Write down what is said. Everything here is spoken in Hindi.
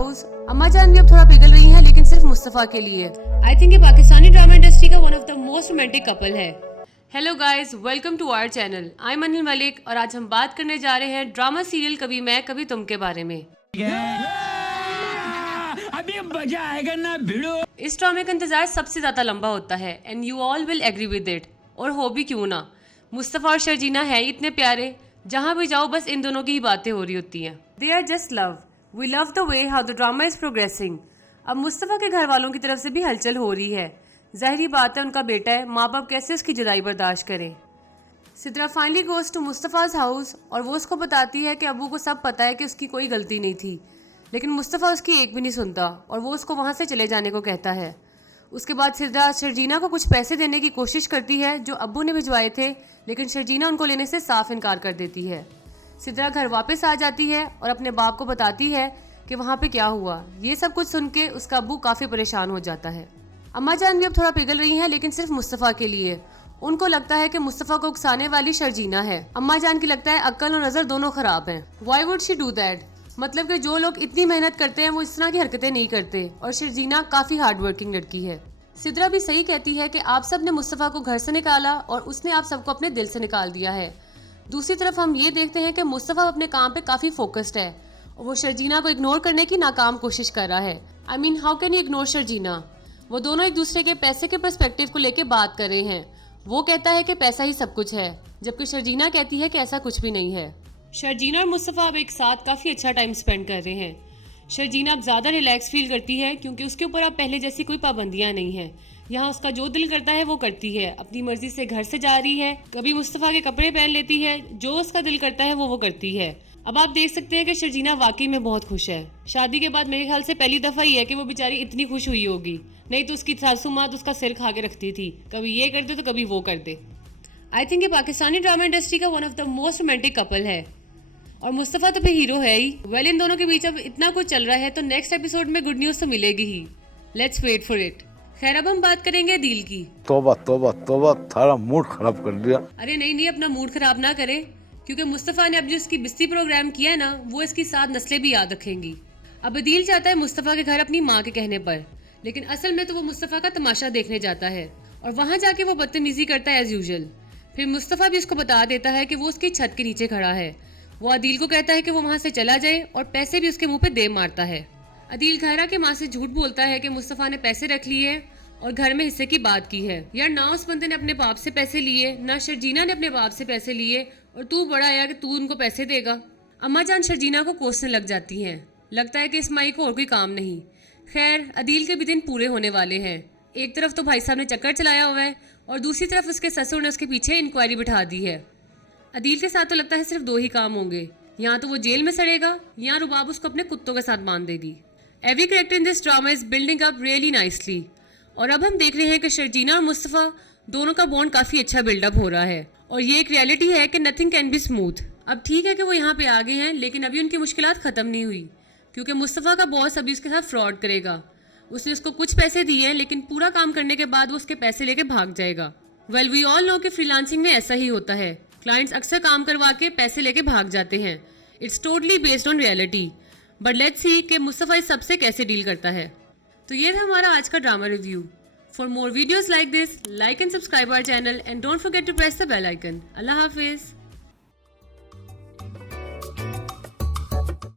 हाउस। अम्मा जान भी अब थोड़ा पिघल रही हैं, लेकिन सिर्फ मुस्तफा के लिए। आई थिंक ये पाकिस्तानी ड्रामा इंडस्ट्री का one of the most romantic couple है। Hello guys, welcome to our channel. I am Anil Malik और आज हम बात करने जा रहे हैं ड्रामा सीरियल कभी मैं कभी तुम के बारे में। अभी मजा आएगा ना भिड़ो। इस ड्रामे का इंतजार सबसे ज्यादा लंबा होता है and you all will agree with it. और हो भी क्यों ना, मुस्तफा और शर्जीना है इतने प्यारे, जहाँ भी जाओ बस इन दोनों की ही बातें हो रही होती हैं। They are just love. We love the way how the drama is progressing. अब मुस्तफा के घर वालों की तरफ से भी हलचल हो रही है। ज़ाहिरी बात है, उनका बेटा है, माँ बाप कैसे उसकी जुदाई बर्दाश्त करें। Sidra finally goes to Mustafa's house और वो उसको बताती है कि अबू को सब पता है कि उसकी कोई गलती नहीं थी, लेकिन मुस्तफ़ा उसकी एक भी नहीं सुनता और वो उसको वहाँ से चले जाने को कहता है। उसके बाद सिद्रा शर्जीना को कुछ पैसे देने की कोशिश करती है जो अब्बू ने भिजवाए थे, लेकिन शर्जीना उनको लेने से साफ इनकार कर देती है। सिद्रा घर वापस आ जाती है और अपने बाप को बताती है कि वहाँ पे क्या हुआ। ये सब कुछ सुन के उसका अब्बू काफ़ी परेशान हो जाता है। अम्मा जान भी अब थोड़ा पिघल रही हैं, लेकिन सिर्फ मुस्तफ़ा के लिए। उनको लगता है कि मुस्तफ़ा को उकसाने वाली शर्जीना है। अम्मा जान की लगता है अक्ल और नज़र दोनों खराब हैं। Why would she do that? मतलब कि जो लोग इतनी मेहनत करते हैं वो इस तरह की हरकतें नहीं करते, और शर्जीना काफ़ी हार्ड वर्किंग लड़की है। सिद्रा भी सही कहती है कि आप सब ने मुस्तफ़ा को घर से निकाला और उसने आप सबको अपने दिल से निकाल दिया है। दूसरी तरफ हम ये देखते हैं कि मुस्तफ़ा अपने काम पे काफ़ी फोकस्ड है और वो शर्जीना को इग्नोर करने की नाकाम कोशिश कर रहा है। I mean, how can you ignore Sharjeena? वो दोनों एक दूसरे के पैसे के पर्सपेक्टिव को लेके बात कर रहे हैं। वो कहता है कि पैसा ही सब कुछ है, जबकि शर्जीना कहती है कि ऐसा कुछ भी नहीं है। शर्जीना और मुस्तफ़ा अब एक साथ काफ़ी अच्छा टाइम स्पेंड कर रहे हैं। शर्जीना अब ज़्यादा रिलैक्स फील करती है क्योंकि उसके ऊपर अब पहले जैसी कोई पाबंदियाँ नहीं हैं। यहाँ उसका जो दिल करता है वो करती है, अपनी मर्जी से घर से जा रही है, कभी मुस्तफ़ा के कपड़े पहन लेती है, जो उसका दिल करता है वो करती है। अब आप देख सकते हैं कि शर्जीना वाकई में बहुत खुश है। शादी के बाद मेरे ख्याल से पहली दफ़ा ही है कि वो बेचारी इतनी खुश हुई होगी, नहीं तो उसकी सासू माँ तो उसका सिर खा के रखती थी, कभी ये कर दे तो कभी वो कर दे। आई थिंक ये पाकिस्तानी ड्रामा इंडस्ट्री का one of the most romantic couple है और मुस्तफ़ा तो फिर हीरो है ही। वेल, इन दोनों के बीच अब इतना कुछ चल रहा है तो नेक्स्ट एपिसोड में गुड न्यूज़ तो मिलेगी ही। Let's wait for it. खैर, अब हम बात करेंगे अदील की। तौबा तौबा तौबा, थारा मूड खराब कर दिया। अरे नहीं, अपना मूड खराब ना करे, क्योंकि मुस्तफ़ा ने अब जो इसकी बिस्ती प्रोग्राम किया है ना, वो इसकी 7 नस्लें भी याद रखेंगी। अब अदील जाता है मुस्तफ़ा के घर अपनी माँ के कहने पर, लेकिन असल में तो वो मुस्तफ़ा का तमाशा देखने जाता है और वहाँ जाके वो बदतमीजी करता है एज यूजुअल। फिर मुस्तफ़ा भी उसको बता देता है कि वो उसकी छत के नीचे खड़ा है। वो अदील को कहता है कि वो वहाँ से चला जाए और पैसे भी उसके मुंह पे दे मारता है। अदील घर आके माँ से झूठ बोलता है कि मुस्तफ़ा ने पैसे रख लिए और घर में हिस्से की बात की है। यार, ना उस बंदे ने अपने बाप से पैसे लिए, ना शर्जीना ने अपने बाप से पैसे लिए, और तू बड़ा आया कि तू उनको पैसे देगा। अम्मा जान शर्जीना को कोसने लग जाती हैं। लगता है कि इस माई को और कोई काम नहीं। खैर, अदील के भी दिन पूरे होने वाले हैं। एक तरफ तो भाई साहब ने चक्कर चलाया हुआ है और दूसरी तरफ उसके ससुर ने उसके पीछे इंक्वायरी बिठा दी है। अदील के साथ तो लगता है सिर्फ 2 ही काम होंगे, या तो वो जेल में सड़ेगा या रुबाब उसको अपने कुत्तों के साथ बांध देगी। Every character in this drama is building up really nicely. और अब हम देख रहे हैं कि शर्जीना और मुस्तफ़ा दोनों का बॉन्ड काफ़ी अच्छा बिल्डअप हो रहा है और ये एक रियलिटी है कि नथिंग कैन बी स्मूथ। अब ठीक है कि वो यहाँ पे आ गए हैं, लेकिन अभी उनकी मुश्किलात ख़त्म नहीं हुई, क्योंकि मुस्तफ़ा का बॉस अभी उसके साथ फ्रॉड करेगा। उसने उसको कुछ पैसे दिए हैं, लेकिन पूरा काम करने के बाद वो उसके पैसे लेके भाग जाएगा। वेल, वी ऑल नो कि फ्रीलांसिंग में ऐसा ही होता है, क्लाइंट्स अक्सर काम करवा के पैसे लेके भाग जाते हैं। It's totally based on reality, but let's see कि मुस्तफ़ा इस सबसे कैसे डील करता है। तो ये था हमारा आज का drama review. For more videos like this, like and subscribe our channel and don't forget to press the bell icon. अल्लाह हाफिज़।